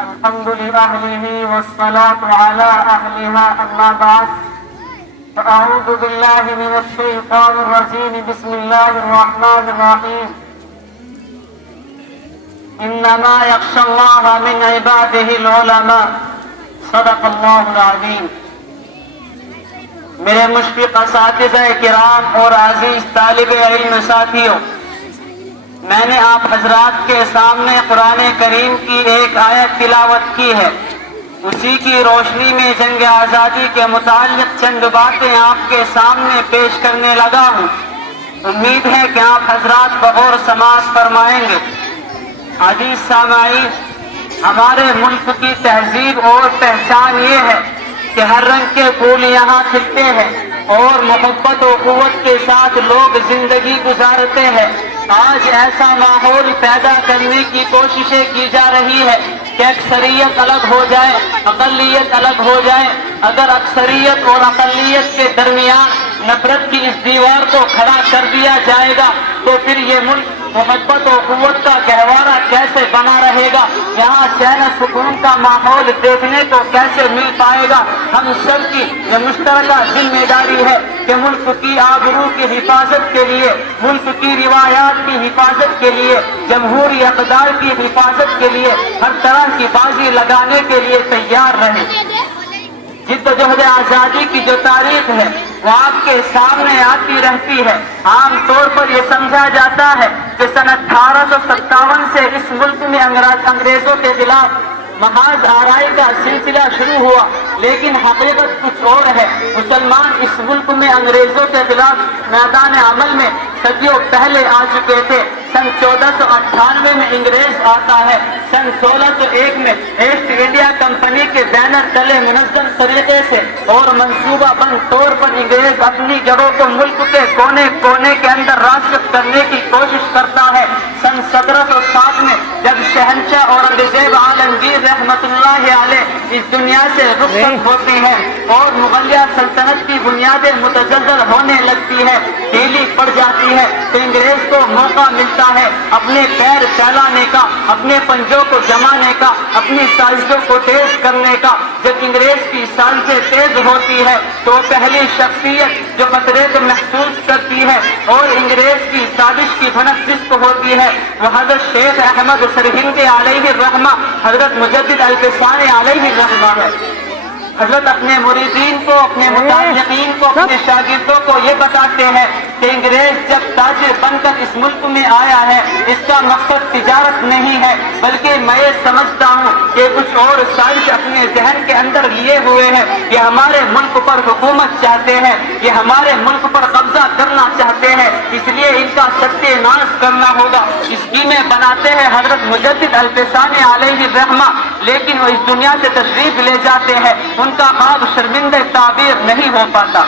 الحمد لأهله والصلاة على أهلها أما بعد فأعوذ بالله من الشيطان الرجيم بسم الله الرحمن الرحيم إنما يخشى الله من عباده العلماء صدق الله العظيم. میرے مشفق اساتذہ کرام اور عزیز طالب علم ساتھیوں، میں نے آپ حضرات کے سامنے قرآن کریم کی ایک آیت تلاوت کی ہے. اسی کی روشنی میں جنگ آزادی کے متعلق چند باتیں آپ کے سامنے پیش کرنے لگا ہوں. امید ہے کہ آپ حضرات بغور سماعت فرمائیں گے. عزیز سامعین، ہمارے ملک کی تہذیب اور پہچان یہ ہے کہ ہر رنگ کے پھول یہاں کھلتے ہیں اور محبت و قوت کے ساتھ لوگ زندگی گزارتے ہیں. آج ایسا ماحول پیدا کرنے کی کوششیں کی جا رہی ہے کہ اکثریت الگ ہو جائے، اقلیت الگ ہو جائے. اگر اکثریت اور اقلیت کے درمیان نفرت کی اس دیوار کو کھڑا کر دیا جائے گا تو پھر یہ ملک محبت و قوت کا گہوارہ کیسے بنا رہے گا؟ یہاں چین سکون کا ماحول دیکھنے کو کیسے مل پائے گا؟ ہم سب کی یہ مشترکہ ذمہ داری ہے کہ ملک کی آبرو کی حفاظت کے لیے، ملک کی روایات کی حفاظت کے لیے، جمہوری اقدار کی حفاظت کے لیے ہر طرح کی بازی لگانے کے لیے تیار رہیں. جدوجہد آزادی کی جو تاریخ ہے وہ آپ کے سامنے آتی رہتی ہے. عام طور پر یہ سمجھا جاتا ہے کہ سن 1857 سے اس ملک میں انگریزوں کے خلاف محاذ آرائی کا سلسلہ شروع ہوا، لیکن حقیقت کچھ اور ہے. مسلمان اس ملک میں انگریزوں کے خلاف میدان عمل میں صدیوں پہلے آ چکے تھے. سن 1498 میں انگریز آتا ہے. سن 1601 میں ایسٹ انڈیا کمپنی کے بینر تلے منظم طریقے سے اور منصوبہ بند طور پر انگریز اپنی جڑوں کو ملک کے کونے کونے کے اندر راسخ کرنے کی کوشش کرتا ہے. سن 1707 میں جب شہنشاہ اورنگزیب عالمگیر رحمت اللہ علیہ اس دنیا سے رخصت ہوتی ہے اور مغلیہ سلطنت کی بنیادیں متزلزل ہونے لگتی ہے، ڈھیلی پڑ جاتی ہے، تو انگریز کو موقع ملتا ہے اپنے پیر پھیلانے کا، اپنے پنجوں کو جمانے کا، اپنی سازشوں کو تیز کرنے کا. جب انگریز کی سازشیں تیز ہوتی ہے تو پہلی شخصیت جو خطرے کو محسوس کرتی ہے اور انگریز کی سازش کی بھنک جس کو ہوتی ہے وہ حضرت شیخ احمد سرہندی علیہ الرحمہ، حضرت مجدد الفسانی علیہ الرحمہ ہے. حضرت اپنے مریدین کو، اپنے متعلقین کو، اپنے شاگردوں کو یہ بتاتے ہیں کہ انگریز جب تاجر بن کر اس ملک میں آیا ہے اس کا مقصد تجارت نہیں ہے، بلکہ میں یہ سمجھتا ہوں کہ کچھ اور سازش اپنے ذہن کے اندر لیے ہوئے ہیں. یہ ہمارے ملک پر حکومت چاہتے ہیں، یہ ہمارے ملک پر قبضہ کرنا چاہتے ہیں، اس لیے ان کا ستیہ ناش کرنا ہوگا. اسکیمیں بناتے ہیں حضرت مجدد الفسانی علیہ الرحمہ، لیکن وہ اس دنیا سے تشریف لے جاتے ہیں. ان کا خواب شرمندہ تعبیر نہیں ہو پاتا،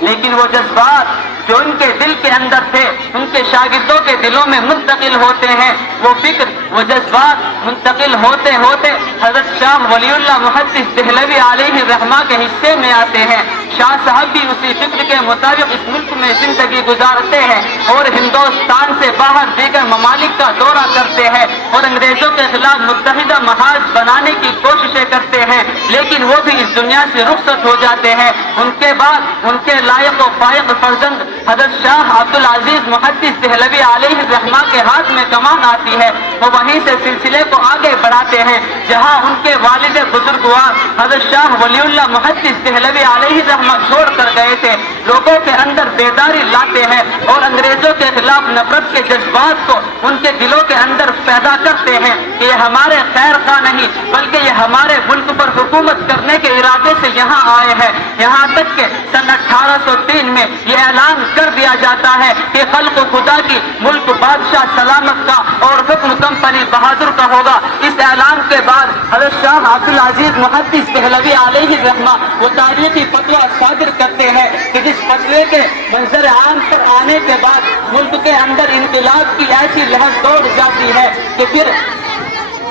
لیکن وہ جذبات جو ان کے دل کے اندر تھے ان کے شاگردوں کے دلوں میں منتقل ہوتے ہیں. وہ فکر، وہ جذبات منتقل ہوتے ہوتے حضرت شاہ ولی اللہ محدث دہلوی علیہ الرحمہ کے حصے میں آتے ہیں. شاہ صاحب بھی اسی فکر کے مطابق اس ملک میں زندگی گزارتے ہیں اور ہندوستان سے باہر دیگر ممالک کا دورہ کرتے ہیں اور انگریزوں کے خلاف متحدہ محاذ بنانے کی کوششیں کرتے ہیں، لیکن وہ بھی اس دنیا سے رخصت ہو جاتے ہیں. ان کے بعد ان کے لائق و فائق فرزند حضرت شاہ عبدالعزیز محدث دہلوی علیہ الرحمہ کے ہاتھ میں کمان آتی ہے. وہ وہیں سے سلسلے کو آگے بڑھاتے ہیں جہاں ان کے والد بزرگوار حضرت شاہ ولی اللہ محدث دہلوی علیہ الرحمہ چھوڑ کر گئے تھے. لوگوں کے اندر بیداری لاتے ہیں اور انگریزوں کے خلاف نفرت کے جذبات کو ان کے دلوں کے اندر پیدا کرتے ہیں کہ یہ ہمارے خیر خواہ نہیں بلکہ یہ ہمارے ملک پر حکومت کرنے کے ارادے سے یہاں آئے ہیں. یہاں تک کہ سن 1803 میں یہ اعلان کر دیا جاتا ہے کہ خلق خدا کی ملک بادشاہ سلامت کا اور حکم کمپنی بہادر کا ہوگا. اس اعلان کے بعد حضرت شاہ عبدالعزیز محدث دہلوی علیہ الرحمہ وہ تاریخی فتویٰ صادر کرتے ہیں کہ جس فتوے کے منظر عام پر آنے کے بعد ملک کے اندر انقلاب کی ایسی لہر دوڑ جاتی ہے کہ پھر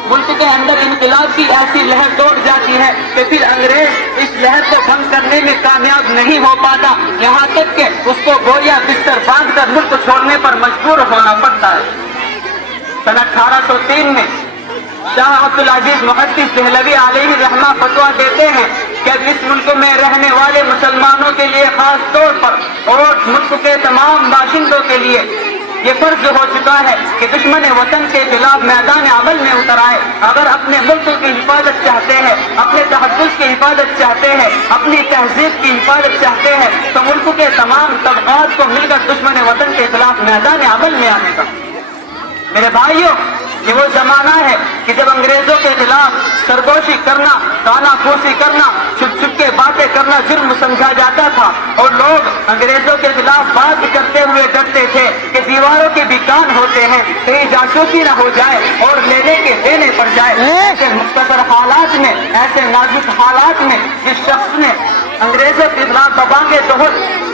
ملک کے اندر انقلاب کی ایسی لہر دوڑ جاتی ہے کہ پھر انگریز اس لہر کو بند کرنے میں کامیاب نہیں ہو پاتا، یہاں تک کہ اس کو گویا بستر باندھ کر ملک چھوڑنے پر مجبور ہونا پڑتا ہے. سن 1803 میں شاہ عبد العزیز محدث دہلوی علیہ الرحمہ فتویٰ دیتے ہیں کہ اس ملک میں رہنے والے مسلمانوں کے لیے خاص طور پر اور ملک کے تمام باشندوں کے لیے یہ فرض ہو چکا ہے کہ دشمن وطن کے خلاف میدان عمل میں اتر آئے. اگر اپنے ملک کی حفاظت چاہتے ہیں، اپنے تحفظ کی حفاظت چاہتے ہیں، اپنی تہذیب کی حفاظت چاہتے ہیں تو ملک کے تمام طبقات کو مل کر دشمن وطن کے خلاف میدان عمل میں آنے کا. میرے بھائیوں، یہ وہ زمانہ ہے کہ جب انگریزوں کے خلاف سرگوشی کرنا، کانا پھوسی کرنا، چھپ چھپ کے باتیں کرنا جرم سمجھا جاتا تھا، اور لوگ انگریزوں کے خلاف بات کرتے ہوئے ڈرتے تھے کہ دیواروں کے بھی کان ہوتے ہیں، کہیں جاسوسی نہ ہو جائے اور لینے کے دینے پڑ جائے. ایسے مختصر حالات میں، ایسے نازک حالات میں جس شخص نے انگریزوں کے خلاف بابانگ دوہر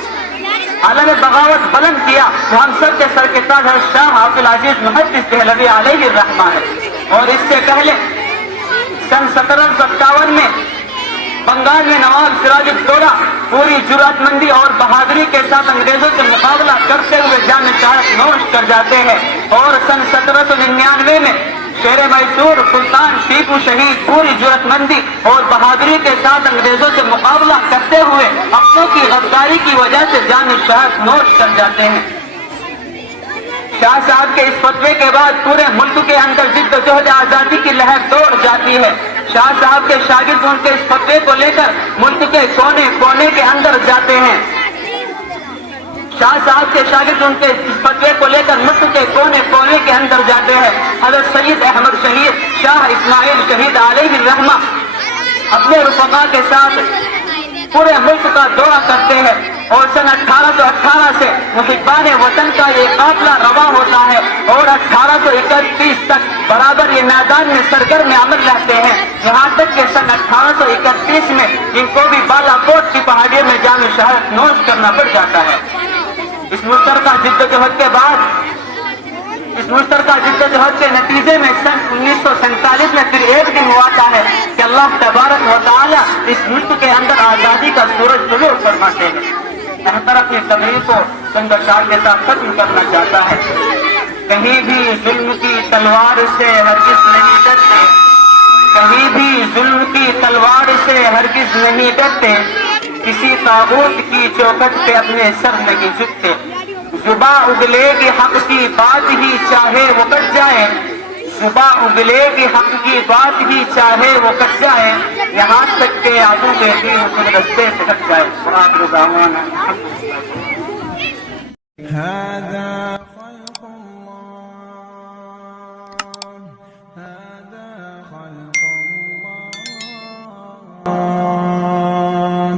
عالم بغاوت بلند کیا وہ ہم سب کے سر کے تاج شاہ عبد العزیز محدث دہلوی علیہ الرحمہ ہے. اور اس سے پہلے سن 1757 میں بنگال میں نواب سراج الدولہ پوری جرات مندی اور بہادری کے ساتھ انگریزوں سے مقابلہ کرتے ہوئے جان شہادت نوش کر جاتے ہیں. اور سن 1799 میں شہر میسور سلطان ٹیپو شہید پوری جرات مندی اور بہادری کے ساتھ انگریزوں سے مقابلہ کرتے ہوئے اپنوں کی غداری کی وجہ سے جان شہادت نوش کر جاتے ہیں. شاہ صاحب کے اس فتوے کے بعد پورے ملک کے اندر جد و جہد آزادی کی لہر دوڑ جاتی ہے. شاہ صاحب کے شاگرد ان کے اس فتوے کو لے کر ملک کے کونے کونے کے اندر جاتے ہیں. شاہ صاحب کے شاگرد ان کے اس فتوے کو لے کر ملک کے کونے کونے کے اندر جاتے ہیں. حضرت سید احمد شہید شاہ اسماعیل شہید علیہ الرحمہ اپنے رفقا کے ساتھ پورے ملک کا دورہ کرتے ہیں. اور سن 1818 سے محبان وطن کا یہ قافلہ رواں ہوتا ہے اور 1831 تک برابر یہ میدان میں سرگرم عمل رہتے ہیں. یہاں تک کہ سن 1831 میں ان کو بھی بالا کوٹ کی پہاڑی میں جان شہادت نوش کرنا پڑ جاتا ہے. اس مشترکہ جدوجہد کے بعد، اس مشترکہ جدوجہد کے نتیجے میں سن 1947 میں پھر ایک دن ہوا ہے کہ اللہ تبارک و تعالی اس ملک کے اندر آزادی کا سورج طلوع فرماتے ہیں. بہتر اپنی تقریر کو چند اشعار کے ساتھ ختم کرنا چاہتا ہے. کہیں بھی ظلم کی تلوار سے ہرگز نہیں ڈرتے، کہیں بھی ظلم کی تلوار سے ہرگز نہیں ڈرتے، کسی طاغوت کی چوکھٹ پہ اپنے سر نہیں جھکتے. زباں اگلے گی حق کی بات ہی چاہے وہ کٹ جائے، زباں اگلے گی حق کی بات ہی چاہے وہ کٹ جائے، یہاں تک کہ آدھو کے دین خود رستے سے ہٹ جائے.